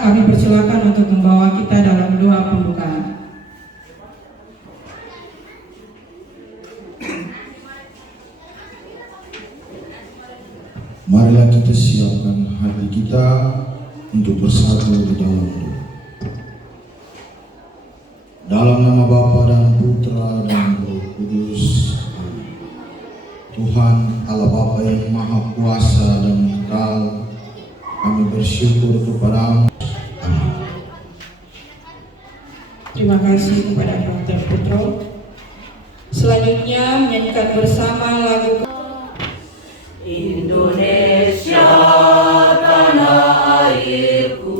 Kami persilakan untuk membawa kita dalam doa pembukaan. Marilah kita siapkan hati kita untuk bersatu di dalam doa. Dalam nama Bapa dan Putra dan Roh Kudus. Amin. Tuhan Allah Bapa yang Maha Kuasa dan kekal, kami bersyukur kepada-Mu. Amin. Terima kasih kepada Dr. Putro. Selanjutnya menyanyikan bersama lagu Indonesia, tanah airku,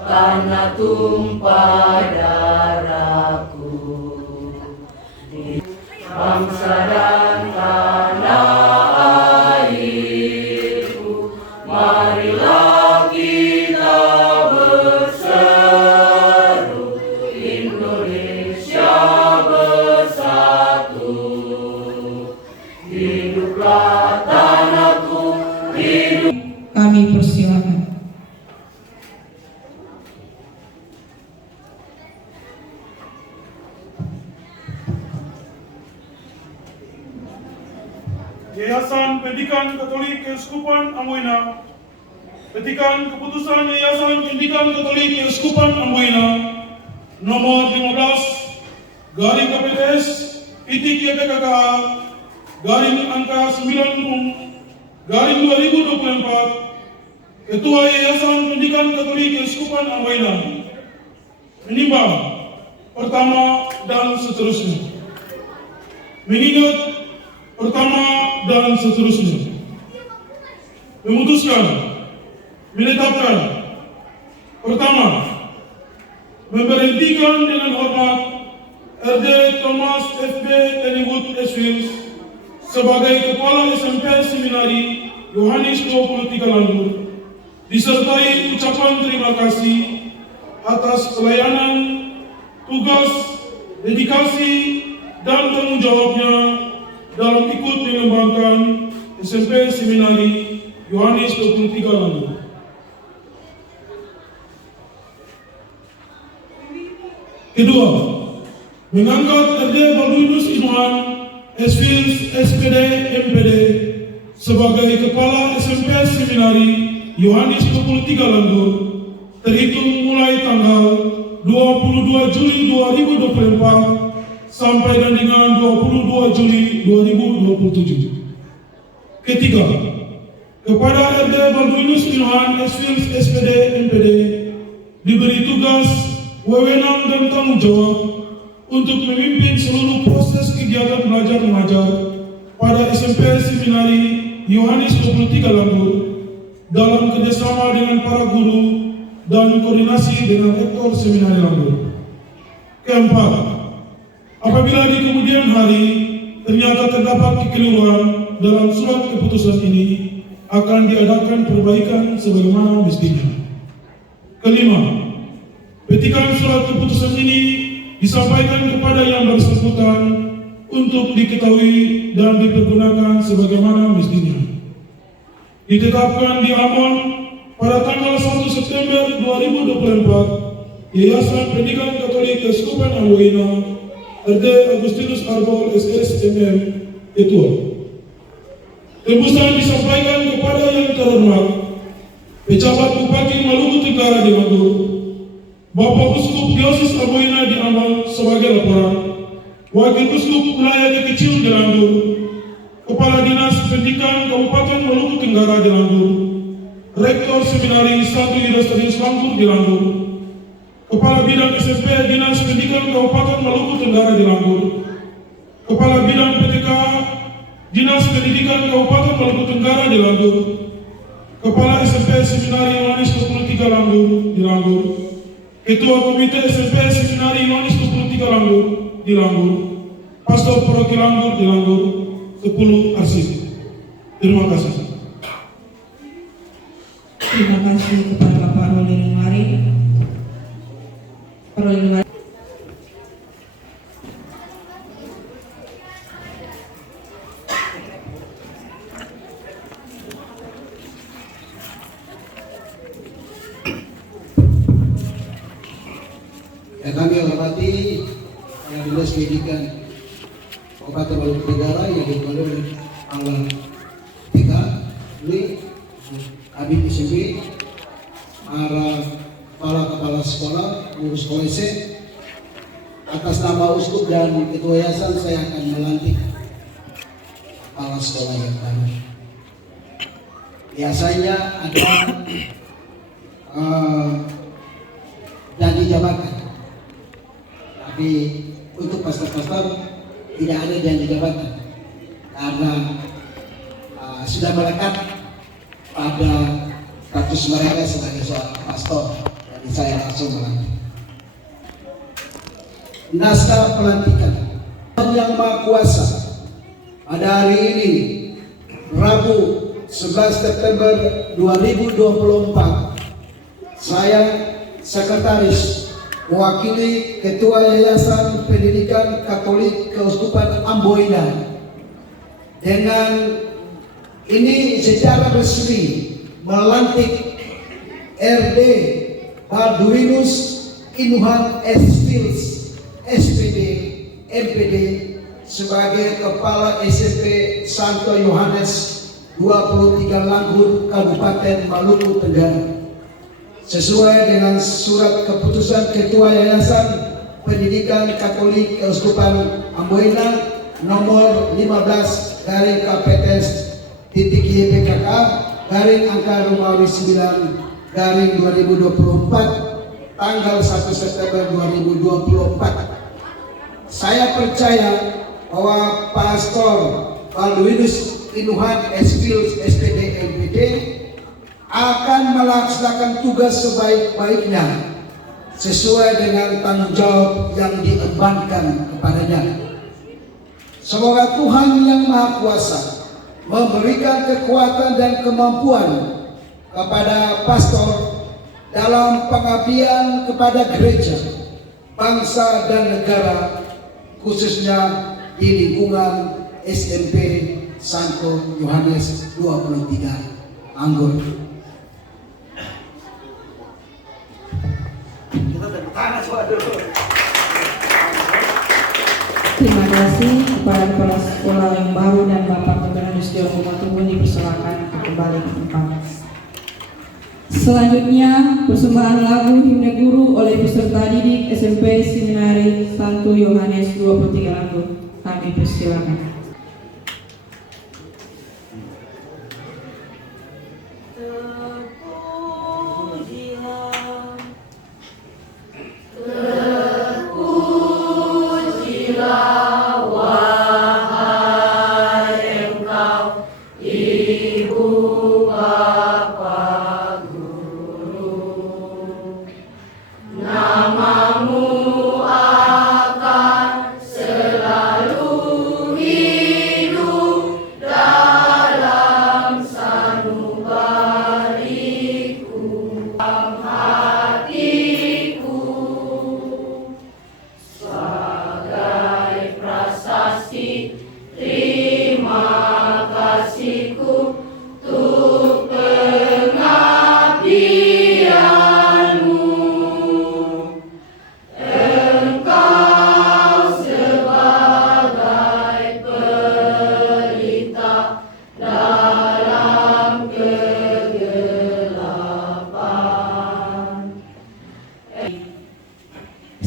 tanah tumpah darahku, bangsa dan tanah airku, marilah kita berseru, Indonesia bersatu, hiduplah tanahku, hidup. kami persilakan. Yayasan Pendidikan Katolik Keuskupan Amboina, petikan keputusan Yayasan Pendidikan Katolik Keuskupan Amboina nomor 15 garing KPTS titik YPKKA garing angka 90 garing 2024, Ketua Yayasan Pendidikan Katolik Keuskupan Amboina menimbang pertama dan seterusnya, mengingat pertama dan seterusnya, memutuskan, menetapkan, pertama, memberhentikan dengan hormat RD Thomas FB Tennywood Eswils sebagai Kepala SMP Seminari Yohanes 23 Landur, disertai ucapan terima kasih atas pelayanan, tugas, dedikasi, dan tanggung jawabnya dalam ikut mengembangkan SMP Seminari Yohanes 23 Landur. Kedua, mengangkat RD Baldwinus Inuan Eswils SPD MPD sebagai Kepala SMP Seminari Yohanes 23 Landur terhitung mulai tanggal 22 Juli 2024 sampai dengan 22 Juli 2027. Ketiga, kepada RD Baldwinus Inuan Eswils SPD MPD diberi tugas, wewenang dan tanggung jawab untuk memimpin seluruh proses kegiatan belajar mengajar pada SMP Seminari Yohanes 23 Landur dalam kerjasama dengan para guru dan koordinasi dengan rektor Seminari Landur. Keempat, apabila di kemudian hari ternyata terdapat kekeliruan dalam surat keputusan ini, akan diadakan perbaikan sebagaimana mestinya. Kelima, petikan surat keputusan ini disampaikan kepada yang bersangkutan untuk diketahui dan dipergunakan sebagaimana mestinya. Ditetapkan di Ambon pada tanggal 1 September 2024, Yayasan Pendidikan Katolik Keuskupan Amboina RD Agustinus Arbol SS MM Ketua. Tembusan disampaikan kepada yang terhormat Pejabat Bupati Maluku Tenggara di Landur, Bapak Uskup Diosis Amboina di Ambon sebagai laporan, Wakil Uskup Wilayah Kekecil di Landur, Kepala Dinas Pendidikan Kabupaten Maluku Tenggara di Landur, Rektor Seminari 1 Yudhistirius Landur di Landur, Kepala Bidang SMP Dinas Pendidikan Kabupaten Maluku Tenggara di Landur, Kepala Bidang PTK Dinas Pendidikan Kabupaten Maluku Tenggara di Landur, Kepala SMP Seminari Yohanes 23 Landur di Landur, Ketua Komite SMP Seminari Yohanes 23 Landur di Landur, Pastor Paroki Landur di Landur, 10 arsip. Terima kasih. Terima kasih kepada Bapak Roli Ringwari. Yang kami hormati yang Dinas Pendidikan Kabupaten Maluku Tenggara yang diketuai oleh Pangdam 3 Lui Kabid SMP, kepala sekolah, pengurus sekolah S. Atas nama Uskup dan Ketua Yayasan saya akan melantik kepala sekolah yang baru. Biasanya ada janji jabatan, tapi untuk pastor-pastor tidak ada janji jabatan karena sudah melekat pada status mereka sebagai seorang pastor. Jadi saya langsung melantik. Naskah pelantikan yang Maha Kuasa pada hari ini Rabu 11 September 2024, saya Sekretaris mewakili Ketua Yayasan Pendidikan Katolik Keuskupan Amboina dengan ini secara resmi melantik RD Balduinus Inuhan S. Fils SPD MPD sebagai Kepala SMP Santo Yohanes 23 Langgur Kabupaten Maluku Tenggara sesuai dengan surat keputusan Ketua Yayasan Pendidikan Katolik Keuskupan Amboina nomor 15 garing KPTS titik YPKK garing angka Romawi 9 garing 2024 tanggal 1 September 2024. Saya percaya bahwa Pastor Balduinus Inuhan S. Fils SPD MPD akan melaksanakan tugas sebaik-baiknya sesuai dengan tanggung jawab yang diembankan kepadanya. Semoga Tuhan Yang Maha Kuasa memberikan kekuatan dan kemampuan kepada pastor dalam pengabdian kepada gereja, bangsa dan negara, khususnya di lingkungan SMP Santo Yohanes 23 Anggur. Terima kasih kepada kepala sekolah yang baru dan Bapak Pegawai Yusdil Kumatubun dipersilakan kembali ke tempat. Selanjutnya persembahan lagu himne guru oleh peserta didik SMP Seminari Santo Yohanes 23 Anggur. Kami persilakan.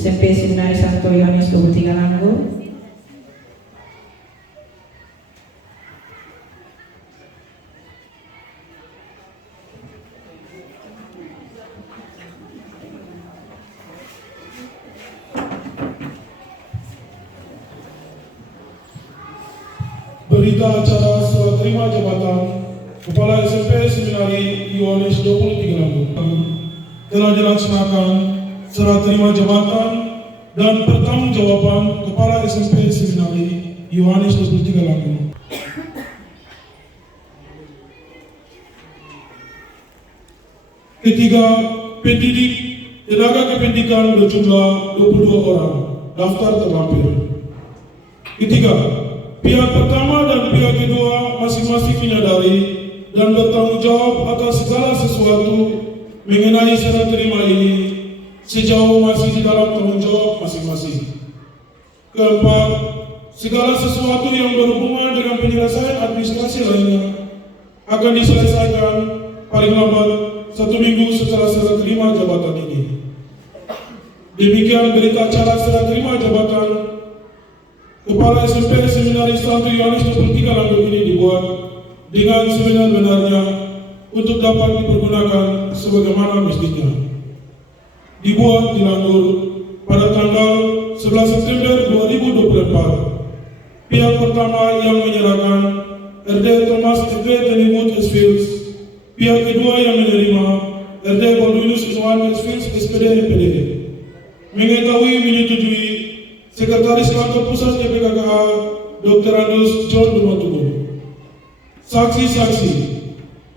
SMP Seminari Santo Yohanes 23 Anggur. Berita acara serah terima jabatan Kepala SMP Seminari Yohanes 23 Anggur telah dilaksanakan serah terima jabatan dan pertanggungjawaban Kepala SMP Seminari Yohanes 23 Anggur. Ketiga, pendidik tenaga kependidikan berjumlah 22 orang daftar terlampir. Ketiga, pihak pertama dan pihak kedua masing-masing menyadari dan bertanggung jawab atas segala sesuatu mengenai serah terima ini sejauh masih di dalam tanggung jawab masing-masing. Keempat, segala sesuatu yang berhubungan dengan penyelesaian administrasi lainnya akan diselesaikan paling lambat 1 minggu setelah serah terima jabatan ini. Demikian berita acara serah terima jabatan Kepala SMP Seminaris Santo Yohanes 23 Langgeng ini dibuat dengan sebenar-benarnya untuk dapat dipergunakan sebagaimana mestinya. Dibuat di Langgur pada tanggal 11 September 2024. Pihak pertama yang menyerahkan RD Thomas F. Tennywood S. Fields. Pihak kedua yang menerima RD Baldwinus Iwan S. Fields SPD MPD. Mengetahui menyetujui Sekretaris Kantor Pusat YPKKA Dr. Andus John Dumatugu. Saksi-saksi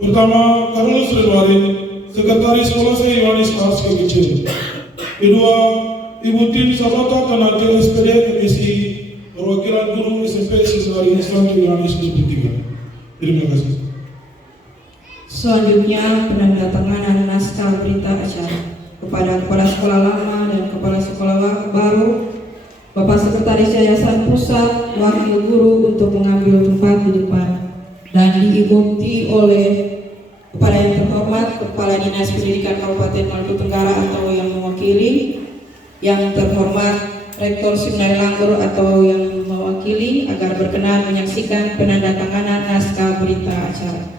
pertama, Carlos Renwarin, Sekretaris Kolose Yohanes Ars KGC. Kedua, Ibu Tin Sabata Tanate SPD MSI, Perwakilan Guru SMP Seminaris Santo Yohanes 23. Terima kasih. Selanjutnya, penandatanganan naskah berita acara kepada Kepala Sekolah Lama dan Kepala Sekolah Baru, Bapak Sekretaris Yayasan Pusat, Wakil Guru untuk mengambil tempat di depan dan diikuti oleh Kepala yang terhormat Kepala Dinas Pendidikan Kabupaten Maluku Tenggara atau yang mewakili, yang terhormat Rektor Seminari Langgur atau yang mewakili, agar berkenan menyaksikan penandatanganan naskah berita acara.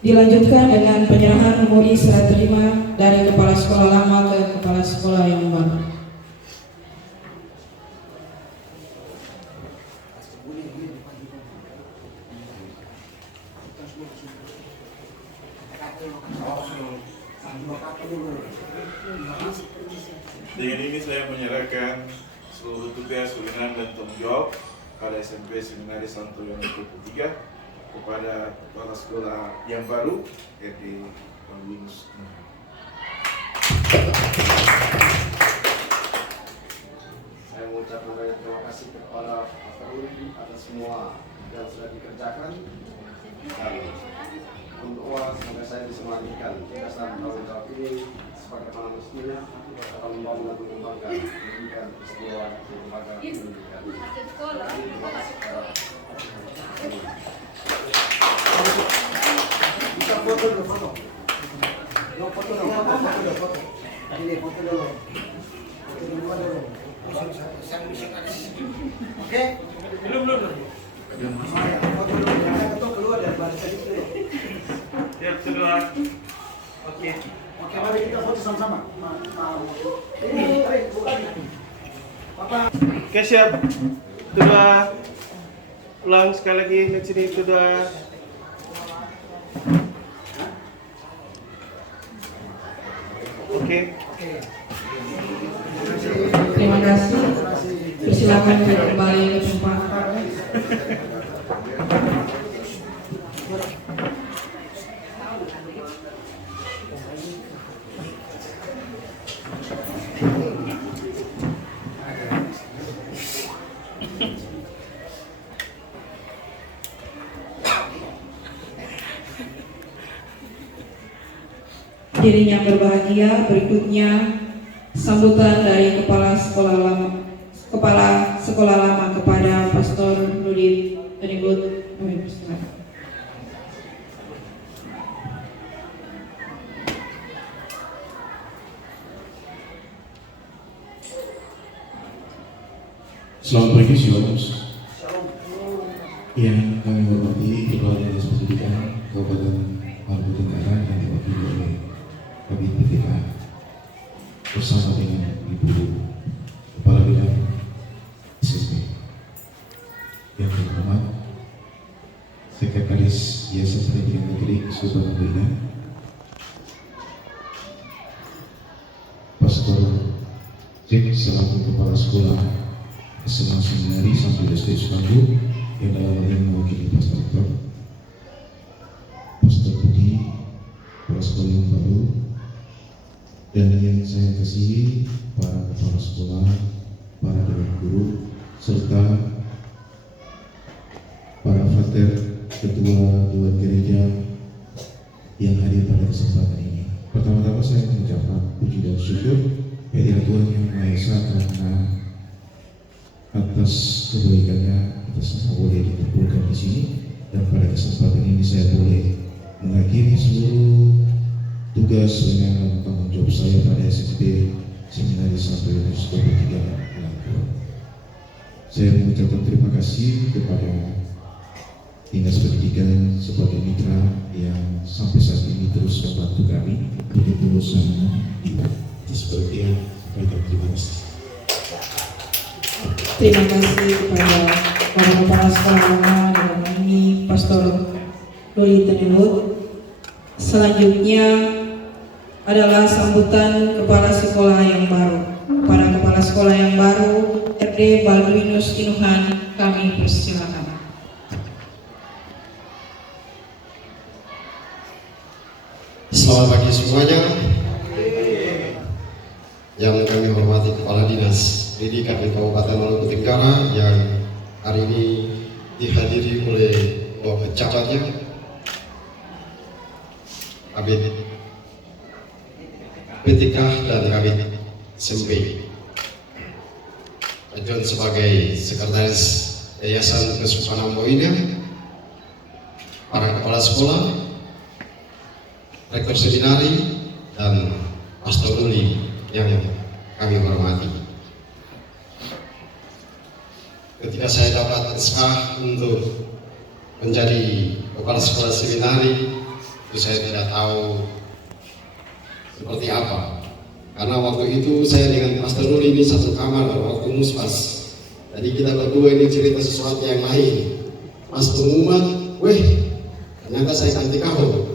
Dilanjutkan dengan penyerahan memori serah terima dari Kepala Sekolah Lama ke Kepala Sekolah yang baru. Dengan ini saya menyerahkan seluruh tugas, wewenang dan tanggung jawab pada SMP Seminaris Santo Yohanes 23 kepada Kepala Sekolah yang baru, RD Baldwinus. Saya mengucapkan banyak terima kasih kepada Pak Rudi atas semua yang sudah dikerjakan. Dan untuk semoga saya bisa melanjutkan tugas dan tanggung jawab ini sebagaimana mestinya dalam membangun dan mengembangkan pendidikan peristiwa di lembaga pendidikan. Bisa foto dulu, foto. Foto dulu. Ini foto dulu. Foto dulu. Oke? Belum. Foto dulu. Jangan ketuk keluar dari barisan itu. Siap, sudah. Oke. Oke, mari kita foto sama-sama. Ini, bukan. Papa. Oke, siap. Sudah. Ulang sekali lagi ke sini, sudah. Oke. Terima kasih. Persilakan kembali ke tempat. Dirinya berbahagia. Berikutnya sambutan dari Kepala Sekolah Lama kepada Pastor Nudit Tenibut. Selamat pagi, Shalom. Yang kami hormati Kepala Dinas Pendidikan Kabupaten Maluku Tenggara yang diwakili oleh Kabid PTK bersama dengan Ibu Kepala Bidang SMP. Yang terhormat Sekretaris Yayasan Pendidikan Negeri Sultan Bina, Pastor Jack selaku Kepala Sekolah SMA Seminari Santo Yudas Sukandu yang dalam hal ini mewakili Pastor Rektor, Pastor Budi, Kepala Sekolah yang baru, dan yang saya kasihi para kepala sekolah, para dewan guru, serta para frater ketua dewan gereja yang hadir pada kesempatan ini. Pertama-tama saya mengucapkan puji dan syukur kehadirat Tuhan Yang Maha Esa karena atas kebaikannya, atas nama boleh dikumpulkan di sini, dan pada kesempatan ini saya boleh mengakhiri seluruh tugas dengan tanggung jawab saya pada SMP Seminari Santo Yudas 23 Lampung. Saya mengucapkan terima kasih kepada Dinas Pendidikan sebagai mitra yang sampai saat ini terus membantu kami untuk urusan di seperti yang terima kasih. Terima kasih kepada para kepala sekolah lama dalam hal ini Pastor Nudit Tenibut. Selanjutnya adalah sambutan kepala sekolah yang baru. Para kepala sekolah yang baru, RD Balduinus Inuhan, kami persilakan. Selamat pagi semuanya. Yang kami hormati Kepala Dinas Pendidikan di Kabupaten Maluku Tenggara yang hari ini dihadiri oleh pejabatnya, Kabid PTK dan Kabid SMP. John sebagai Sekretaris Yayasan Kesusahan Moina, para kepala sekolah, Rektor Seminari, dan Pastor Nuli yang kami hormati. Ketika saya dapat SK untuk menjadi kepala sekolah seminari, itu saya tidak tahu seperti apa. Karena waktu itu saya dengan Pastor Nuli ini satu kamar waktu muspas. Jadi kita berdua ini cerita sesuatu yang lain. Pas pengumuman, weh, ternyata saya ganti kau.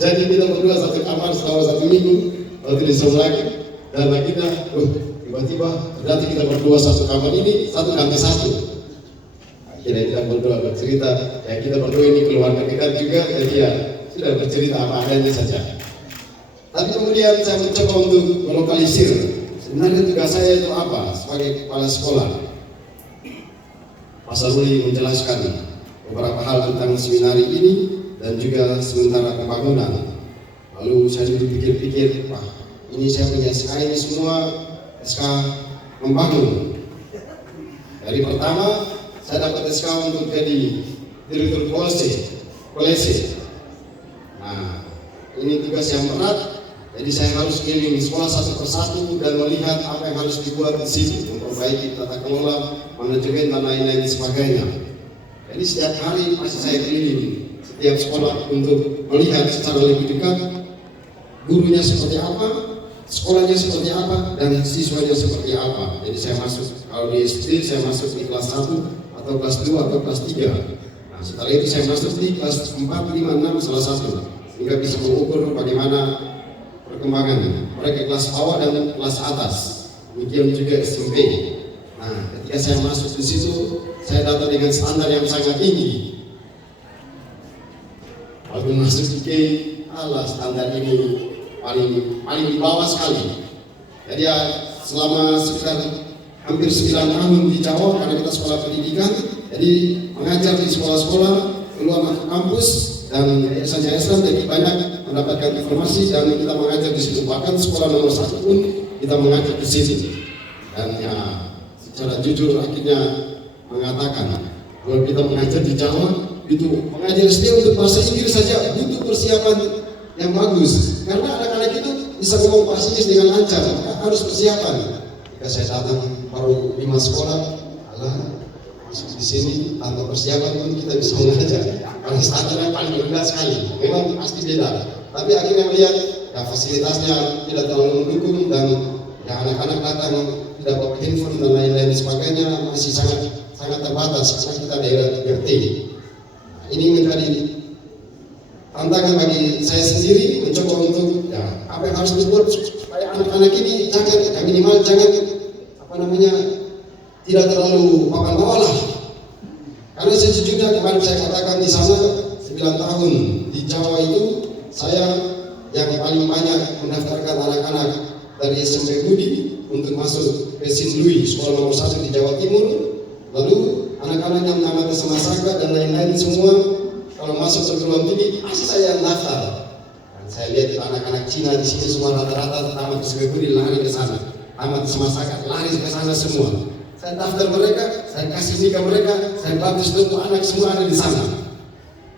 Jadi kita berdua satu kamar selama 1 minggu, lalu disebut lagi, dan kita, tiba-tiba berarti kita berdua satu kamar ini, satu ganti satu. Akhirnya kita berdua bercerita, ya kita berdua ini keluarga dekat juga, jadi ya sudah bercerita apa adanya saja. Tapi kemudian saya mencoba untuk melokalisir, sebenarnya tugas saya itu apa sebagai kepala sekolah. Pastor Nuli menjelaskan beberapa hal tentang seminari ini, dan juga sementara pembangunan. Lalu saya berpikir-pikir, wah ini saya punya SK ini semua SK membangun. Dari pertama saya dapat SK untuk jadi direktur kolese. Nah ini tugas yang berat, jadi saya harus keliling sekolah satu persatu dan melihat apa yang harus dibuat di sini, memperbaiki tata kelola, manajemen dan lain-lain sebagainya. Jadi setiap hari pasti saya keliling setiap sekolah untuk melihat secara lebih dekat gurunya seperti apa, sekolahnya seperti apa, dan siswanya seperti apa. Jadi saya masuk, kalau di SD saya masuk di kelas 1 atau kelas 2 atau kelas 3. Nah setelah itu saya masuk di kelas 4, 5, 6 salah satu, sehingga bisa mengukur bagaimana perkembangannya. Mereka kelas bawah dan kelas atas, demikian juga SMP. Nah ketika saya masuk di situ, saya datang dengan standar yang sangat tinggi. Waktu masuk di K, standar ini paling di bawah sekali. Jadi ya selama sekitar hampir 9 tahun di Jawa, karena kita sekolah pendidikan, jadi mengajar di sekolah-sekolah, keluar masuk kampus, dan yayasan-yayasan jadi banyak mendapatkan informasi dan kita mengajar di situ. Bahkan sekolah nomor 1 pun kita mengajar di situ. Dan ya secara jujur akhirnya mengatakan kalau kita mengajar di Jawa itu mengajar SD untuk bahasa Inggris saja butuh persiapan yang bagus karena anak-anak itu bisa ngomong bahasa Inggris dengan lancar, harus persiapan. Jika saya datang baru 5 sekolah, masuk di sini tanpa persiapan pun kita bisa mengajar. Kalau standarnya paling rendah sekali, memang pasti beda. Tapi akhirnya melihat ya fasilitasnya tidak terlalu mendukung dan ya anak-anak datang tidak bawa handphone dan lain-lain sebagainya masih sangat terbatas karena kita daerah 3T. Ini menjadi tantangan bagi saya sendiri mencoba untuk ya apa yang harus dibuat supaya anak-anak ini jangan minimal jangan tidak terlalu papan bawah lah. Karena sejujurnya kemarin saya katakan di sana 9 tahun di Jawa itu saya yang paling banyak mendaftarkan anak-anak dari SMP Budi untuk masuk ke Sindui sekolah nomor 1 di Jawa Timur. Lalu anak-anak yang tamat SMA Saka dan lain-lain semua kalau masuk perguruan tinggi pasti saya yang daftar. Dan saya lihat anak-anak Cina di sini semua rata-rata tamat SMP Budi lari ke sana, tamat SMA Saka lari ke sana semua. Saya daftar mereka, saya kasih nikah mereka, saya baptis untuk anak semua ada di sana.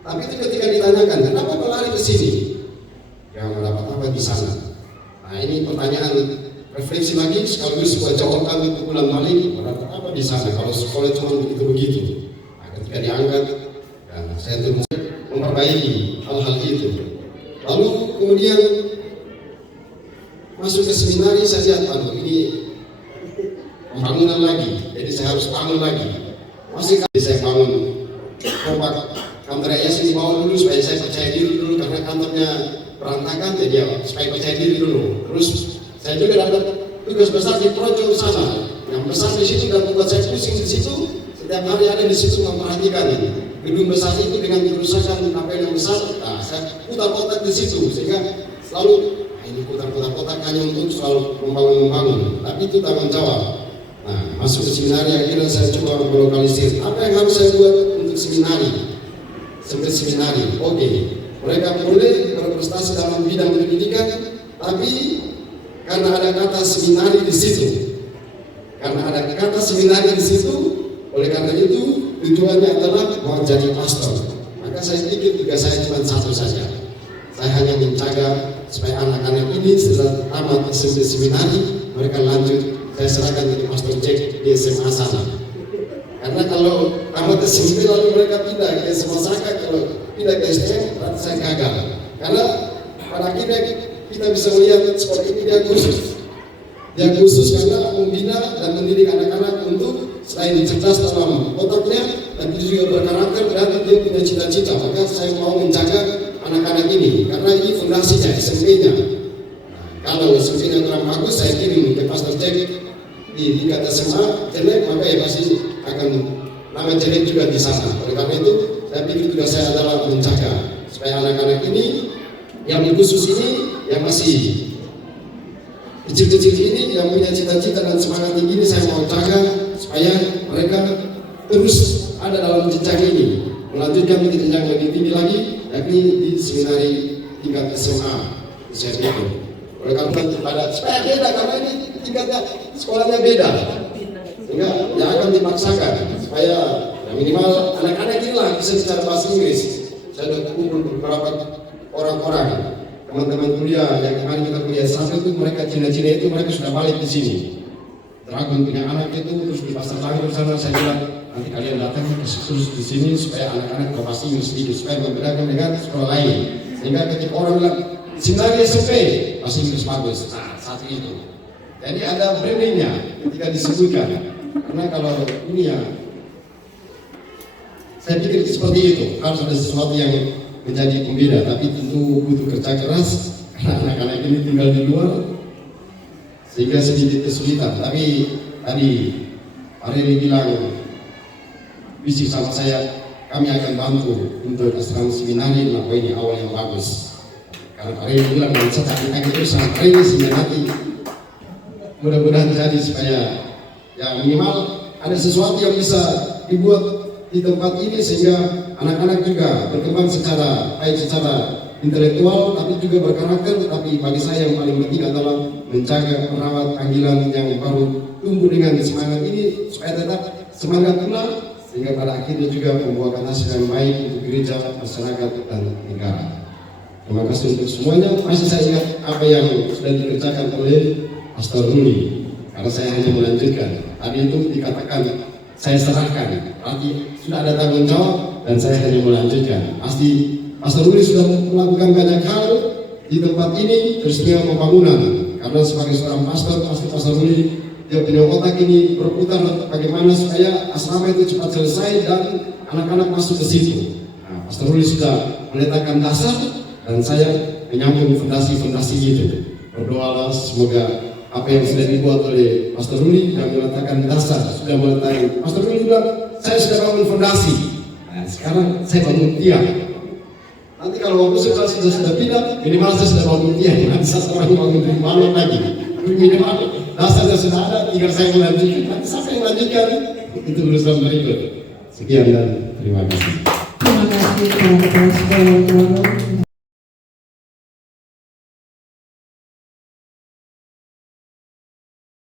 Tapi itu ketika ditanyakan, kenapa kau lari ke sini? Yang mendapat apa di sana? Nah ini pertanyaan refleksi lagi, sekaligus sebuah jawaban untuk ulang balik. Mendapat apa di sana? Kalau sekolah cuma begitu-begitu. Nah, ketika diangkat, dan saya terus memperbaiki hal-hal itu. Lalu kemudian masuk ke seminari, saya lihat, ini pembangunan lagi, jadi saya harus bangun lagi. Masih kali saya bangun kompak kantor yayasan di bawah dulu supaya saya percaya diri dulu karena kantornya berantakan, jadi ya supaya percaya diri dulu. Terus saya juga dapat tugas besar di proyek sana, yang besar di situ dan membuat saya pusing di situ. Setiap hari ada di situ memperhatikan gedung besar itu dengan kerusakan kapel yang besar. Nah, saya putar-putar di situ sehingga selalu ini putar-putar kotak hanya untuk selalu membangun, tapi itu tanggung jawab. Nah, masuk ke seminari akhirnya saya coba melokalisir apa yang harus saya buat untuk seminari. Sampai seminari, oke, mereka boleh berprestasi dalam bidang pendidikan, tapi karena ada kata seminari di situ, oleh karena itu tujuannya adalah mau jadi pastor. Maka saya pikir tugas saya cuma satu saja. Saya hanya menjaga supaya anak-anak ini setelah tamat SMP seminari mereka lanjut. Saya serahkan ke Pastor Jack di SMA sana. Karena kalau tamat SMP lalu mereka pindah ke SMA Saka, kalau pindah ke STM berarti saya gagal. Karena pada akhirnya kita bisa melihat sekolah ini dia khusus karena membina dan mendidik anak-anak untuk selain cerdas dalam otaknya, tapi juga berkarakter dan dia punya cita-cita. Maka saya mau menjaga anak-anak ini karena ini fondasinya SMP-nya. Kalau SMP-nya kurang bagus, saya kirim ke Pastor Jack di tingkat SMA jelek, maka ya pasti akan nama jelek juga di sana. Oleh karena itu, saya pikir tugas saya adalah menjaga supaya anak-anak ini yang khusus ini, yang masih kecil-kecil ini, yang punya cita-cita dan semangat tinggi ini, saya mau jaga supaya mereka terus ada dalam jenjang ini, melanjutkan ke jenjang lebih tinggi lagi, yakni di seminari tingkat SMA. Saya pikir. Oleh karena itu ada supaya beda karena ini tingkatnya sekolahnya beda, sehingga yang akan dipaksakan supaya ya minimal anak-anak ini lah bisa bicara bahasa Inggris. Saya sudah kumpul beberapa orang-orang teman-teman kuliah yang kemarin kita kuliah sampai itu mereka Cina-Cina itu mereka sudah balik di sini. Dragon punya anak itu terus di pasar Tanggur sana, saya bilang nanti kalian datang khusus di sini supaya anak-anak berbahasa Inggris sedikit supaya membedakan dengan sekolah lain. Sehingga ketika orang bilang seminari SMP bahasa Inggris bagus, nah satu itu. Jadi ada brandingnya ketika disebutkan. Karena kalau ini ya, saya pikir seperti itu harus ada sesuatu yang menjadi pembeda, tapi tentu butuh kerja keras karena anak-anak ini tinggal di luar sehingga sedikit kesulitan. Tapi tadi Pak Reni bilang bisik sama saya, kami akan bantu untuk asrama seminari melakukan ini awal yang bagus. Karena Pak Reni bilang dan saya kaki itu sampai ini sehingga nanti mudah-mudahan jadi supaya ya minimal ada sesuatu yang bisa dibuat di tempat ini sehingga anak-anak juga berkembang secara baik secara intelektual tapi juga berkarakter. Tapi bagi saya yang paling penting adalah menjaga merawat panggilan yang baru tumbuh dengan semangat ini supaya tetap semangat pula sehingga pada akhirnya juga membuahkan hasil yang baik untuk gereja, masyarakat dan negara. Terima kasih untuk semuanya. Masih saya ingat apa yang sudah dikerjakan oleh Pastor Ruli karena saya hanya melanjutkan. Tadi itu dikatakan saya serahkan, berarti sudah ada tanggung jawab dan saya hanya melanjutkan. Pasti Pastor Ruli sudah melakukan banyak hal di tempat ini tersedia pembangunan. Karena sebagai seorang pastor, pasti Pastor Ruli dia punya otak ini berputar bagaimana supaya asrama itu cepat selesai dan anak-anak masuk ke situ. Nah, Pastor Ruli sudah meletakkan dasar dan saya menyambung fondasi-fondasi itu. Berdoalah semoga apa yang sudah dibuat oleh Pastor Ruli yang meletakkan dasar, sudah meletakkan. Pastor Ruli bilang, saya sudah bangun fondasi. Nah, sekarang saya bangun tiang. Nanti kalau waktu sudah pindah, minimal saya sudah bangun tiang. Nanti saya sekarang bangun dari malam lagi. Minimal dasarnya sudah ada, tinggal saya melanjutkan. Nanti saya melanjutkan. Itu urusan berikut. Sekian dan terima kasih. Terima kasih kepada Kepala Sekolah Baru.